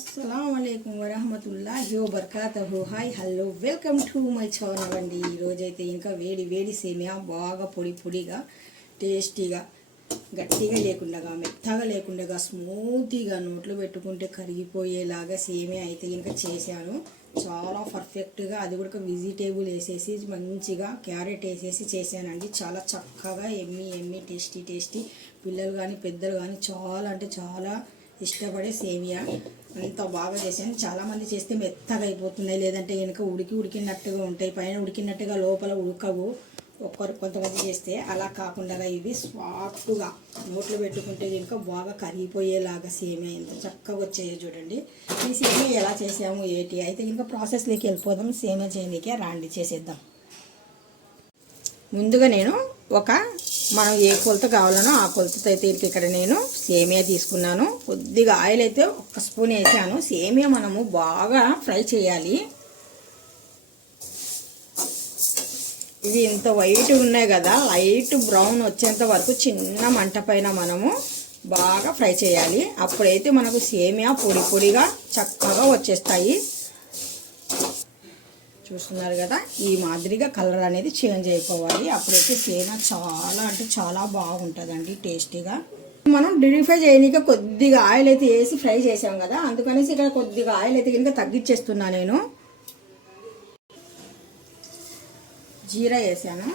అస్సలం వరహమతుల్లాహి వబర్కాతహు. Hi hello welcome to my channel అండి. ఈరోజైతే ఇంకా వేడి వేడి సేమియా బాగా పొడి పొడిగా టేస్టీగా గట్టిగా లేకుండా మెత్తగా లేకుండా స్మూతీగా నోట్లో పెట్టుకుంటే కరిగిపోయేలాగా సేమియా అయితే ఇంకా చేశాను. చాలా పర్ఫెక్ట్గా అది కూడా వెజిటేబుల్ వేసేసి మంచిగా క్యారెట్ వేసేసి చేశానండి. చాలా చక్కగా ఎమ్మి ఎమ్మి టేస్టీ టేస్టీ. పిల్లలు కానీ పెద్దలు కానీ చాలా అంటే చాలా ఇష్టపడే సేమియా అంత బాగా చేశాను. చాలామంది చేస్తే మెత్తగా అయిపోతున్నాయి. లేదంటే వెనుక ఉడికి ఉడికినట్టుగా ఉంటాయి. పైన ఉడికినట్టుగా లోపల ఉడకవు. ఒక్కరు కొంతమంది చేస్తే అలా కాకుండా ఇవి సాఫ్ట్గా నోట్లో పెట్టుకుంటే ఇంకా బాగా కరిగిపోయేలాగా సేమియా ఎంత చక్కగా వచ్చాయో చూడండి. ఈ సేమియా ఎలా చేసాము ఏంటి? అయితే ఇంకా ప్రాసెస్లోకి వెళ్ళిపోదాం. సేమియా చేయనీకే రాండి చేసేద్దాం. ముందుగా నేను ఒక మనం ఏ కొలత కావాలనో ఆ కొలతతో అయితే ఇక్కడ నేను సేమియా తీసుకున్నాను. కొద్దిగా ఆయిల్ అయితే ఒక స్పూన్ వేసాను. సేమియా మనము బాగా ఫ్రై చేయాలి. ఇవి ఇంత వైట్ ఉన్నాయి కదా లైట్ బ్రౌన్ వచ్చేంత వరకు చిన్న మంట పైన మనము బాగా ఫ్రై చేయాలి. అప్పుడైతే మనకు సేమియా పొడి పొడిగా చక్కగా వచ్చేస్తాయి. చూస్తున్నారు కదా ఈ మాదిరిగా కలర్ అనేది చేంజ్ అయిపోవాలి. అప్పుడైతే తేనె చాలా అంటే చాలా బాగుంటుందండి టేస్టీగా. మనం డీప్ ఫ్రై చేయడానికి కొద్దిగా ఆయిల్ అయితే వేసి ఫ్రై చేసాం కదా అందుకనేసి ఇక్కడ కొద్దిగా ఆయిల్ అయితే కనుక తగ్గించేస్తున్నా నేను. జీరా వేసాను.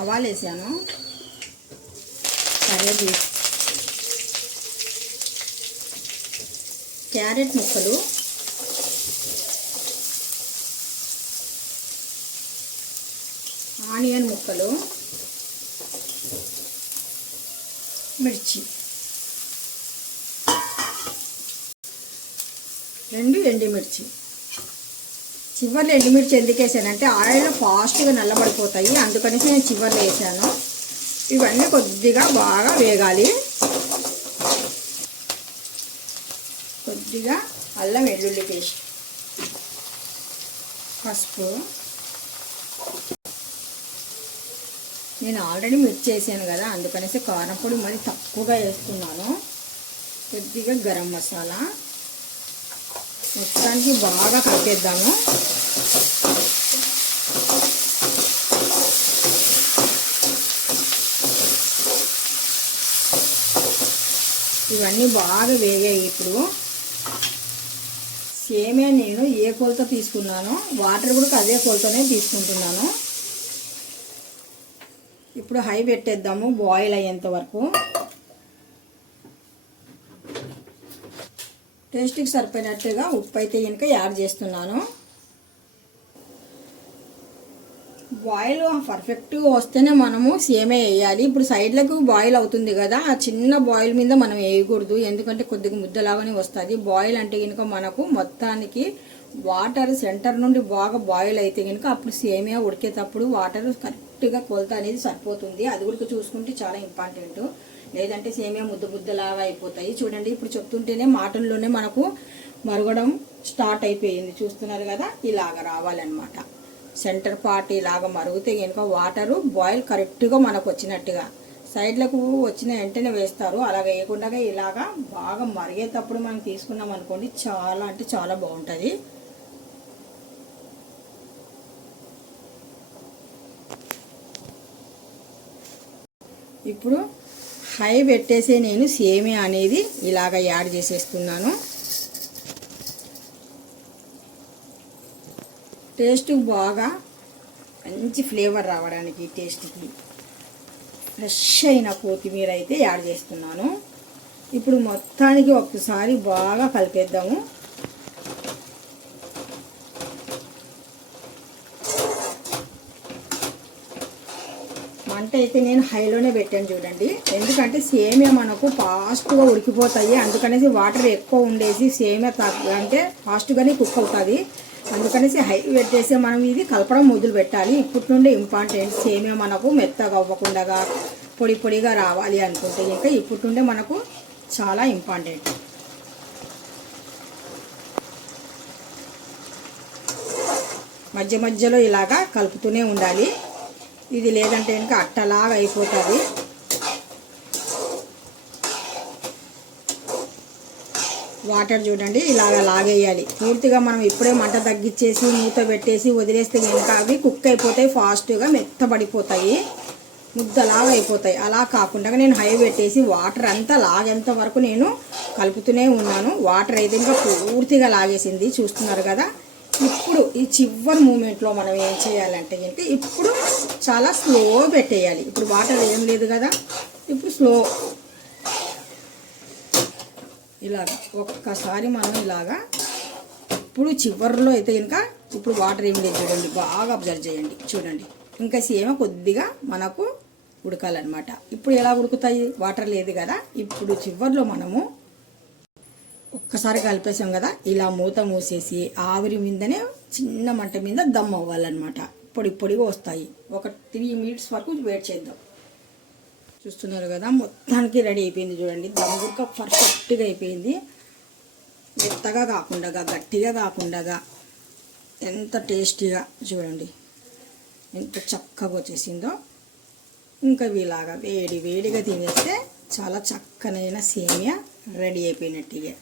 ఆవాలు వేసాను. కరేబీ క్యారెట్ ముక్కలు. ముక్కలు మిర్చి. రెండు ఎండిమిర్చి. చివర్లో ఎండుమిర్చి ఎందుకు వేసానంటే ఆయిల్ ఫాస్ట్గా నల్లబడిపోతాయి అందుకనేసి నేను చివర్లో వేసాను. ఇవన్నీ కొద్దిగా బాగా వేగాలి. కొద్దిగా అల్లం వెల్లుల్లి పేస్ట్. పసుపు. నేను ఆల్రెడీ మిక్స్ చేశాను కదా అందుకనేసి కారం పొడి మరి తక్కువగా వేస్తున్నాను. కొద్దిగా గరం మసాలా. మొత్తానికి బాగా కలిపేద్దాము. ఇవన్నీ బాగా వేగాయి ఇప్పుడు. సేమే నేను ఏ కొలత తీసుకున్నానో వాటర్ కూడా అదే కొలతనే తీసుకుంటున్నాను. ఇప్పుడు హై పెట్టేద్దాము బాయిల్ అయ్యేంత వరకు. టేస్ట్కి సరిపోయినట్టుగా ఉప్పు అయితే కనుక యాడ్ చేస్తున్నాను. బాయిల్ పర్ఫెక్ట్గా వస్తేనే మనము సేమే వేయాలి. ఇప్పుడు సైడ్లకు బాయిల్ అవుతుంది కదా ఆ చిన్న బాయిల్ మీద మనం వేయకూడదు. ఎందుకంటే కొద్దిగా ముద్దలాగానే వస్తుంది. బాయిల్ అంటే కనుక మనకు మొత్తానికి వాటర్ సెంటర్ నుండి బాగా బాయిల్ అయితే కనుక అప్పుడు సేమే ఉడికేటప్పుడు వాటర్ కరెక్ట్గా కొలత అనేది సరిపోతుంది. అది కూడా చూసుకుంటే చాలా ఇంపార్టెంట్. లేదంటే సేమియా ముద్ద ముద్దలాగా అయిపోతాయి. చూడండి ఇప్పుడు చెప్తుంటేనే మాటల్లోనే మనకు మరగడం స్టార్ట్ అయిపోయింది. చూస్తున్నారు కదా ఇలాగ రావాలన్నమాట. సెంటర్ పార్ట్ ఇలాగ మరుగుతే కనుక వాటరు బాయిల్ కరెక్ట్గా మనకు వచ్చినట్టుగా. సైడ్లకు వచ్చిన వెంటనే వేస్తారు. అలా వేయకుండా ఇలాగా బాగా మరిగేటప్పుడు మనం తీసుకున్నాం అనుకోండి చాలా అంటే చాలా బాగుంటుంది. ఇప్పుడు హై పెట్టేసి నేను సేమియా అనేది ఇలాగ యాడ్ చేసేస్తున్నాను. టేస్ట్ బాగా మంచి ఫ్లేవర్ రావడానికి టేస్ట్కి ఫ్రెష్ అయిన కొత్తిమీర అయితే యాడ్ చేస్తున్నాను. ఇప్పుడు మొత్తానికి ఒక్కసారి బాగా కలిపేద్దాము. మంట అయితే నేను హైలోనే పెట్టాను చూడండి. ఎందుకంటే సేమియా మనకు ఫాస్ట్గా ఉడికిపోతాయి. అందుకనేసి వాటర్ ఎక్కువ ఉండేసి సేమియా తగ్గ అంటే ఫాస్ట్గానే కుక్ అవుతుంది. అందుకనేసి హై పెట్టేసి మనం ఇది కలపడం మొదలు పెట్టాలి. ఇప్పటి నుండి ఇంపార్టెంట్ సేమియా మనకు మెత్తగా అవ్వకుండా పొడి పొడిగా రావాలి అనుకుంటే ఇంకా ఇప్పటి నుండే మనకు చాలా ఇంపార్టెంట్. మధ్య మధ్యలో ఇలాగా కలుపుతూనే ఉండాలి. ఇది లేదంటే ఇంకా అట్టలాగా అయిపోతుంది. వాటర్ చూడండి ఇలాగ లాగేయాలి. పూర్తిగా మనం ఇప్పుడే మంట తగ్గించేసి మూత పెట్టేసి వదిలేస్తే కనుక అవి కుక్ అయిపోతాయి ఫాస్ట్గా మెత్తబడిపోతాయి ముద్దలాగా అయిపోతాయి. అలా కాకుండా నేను హై పెట్టేసి వాటర్ అంతా లాగేంత వరకు నేను కలుపుతూనే ఉన్నాను. వాటర్ అయితే ఇంకా పూర్తిగా లాగేసింది చూస్తున్నారు కదా. ఇప్పుడు ఈ చివరి మూమెంట్లో మనం ఏం చేయాలంటే ఏంటి? ఇప్పుడు చాలా స్లో పెట్టేయాలి. ఇప్పుడు వాటర్ ఏం లేదు కదా. ఇప్పుడు స్లో ఇలాగ ఒక్కసారి మనం ఇలాగా ఇప్పుడు చివరిలో అయితే కనుక ఇప్పుడు వాటర్ ఏం లేదు చూడండి. బాగా అబ్జర్వ్ చేయండి. చూడండి. ఇంకా సేమ కొద్దిగా మనకు ఉడకాలన్నమాట. ఇప్పుడు ఎలా ఉడుకుతాయి? వాటర్ లేదు కదా. ఇప్పుడు చివరిలో మనము ఒక్కసారి కలిపేసాం కదా? ఇలా మూత మూసేసి ఆవిరి మీదనే చిన్న మంట మీద దమ్ అవ్వాలన్నమాట. పొడి పొడిగా వస్తాయి. ఒక త్రీ మినిట్స్ వరకు వెయిట్ చేద్దాం. చూస్తున్నారు కదా మొత్తానికి రెడీ అయిపోయింది చూడండి. దమ్ గుక్క పర్ఫెక్ట్గా అయిపోయింది. మెత్తగా కాకుండా గట్టిగా కాకుండా ఎంత టేస్టీగా చూడండి. ఎంత చక్కగా వచ్చేసిందో. ఇంకా ఇలాగా వేడి వేడిగా తినేస్తే చాలా చక్కనైన సేమియా రెడీ అయిపోయినట్టుగా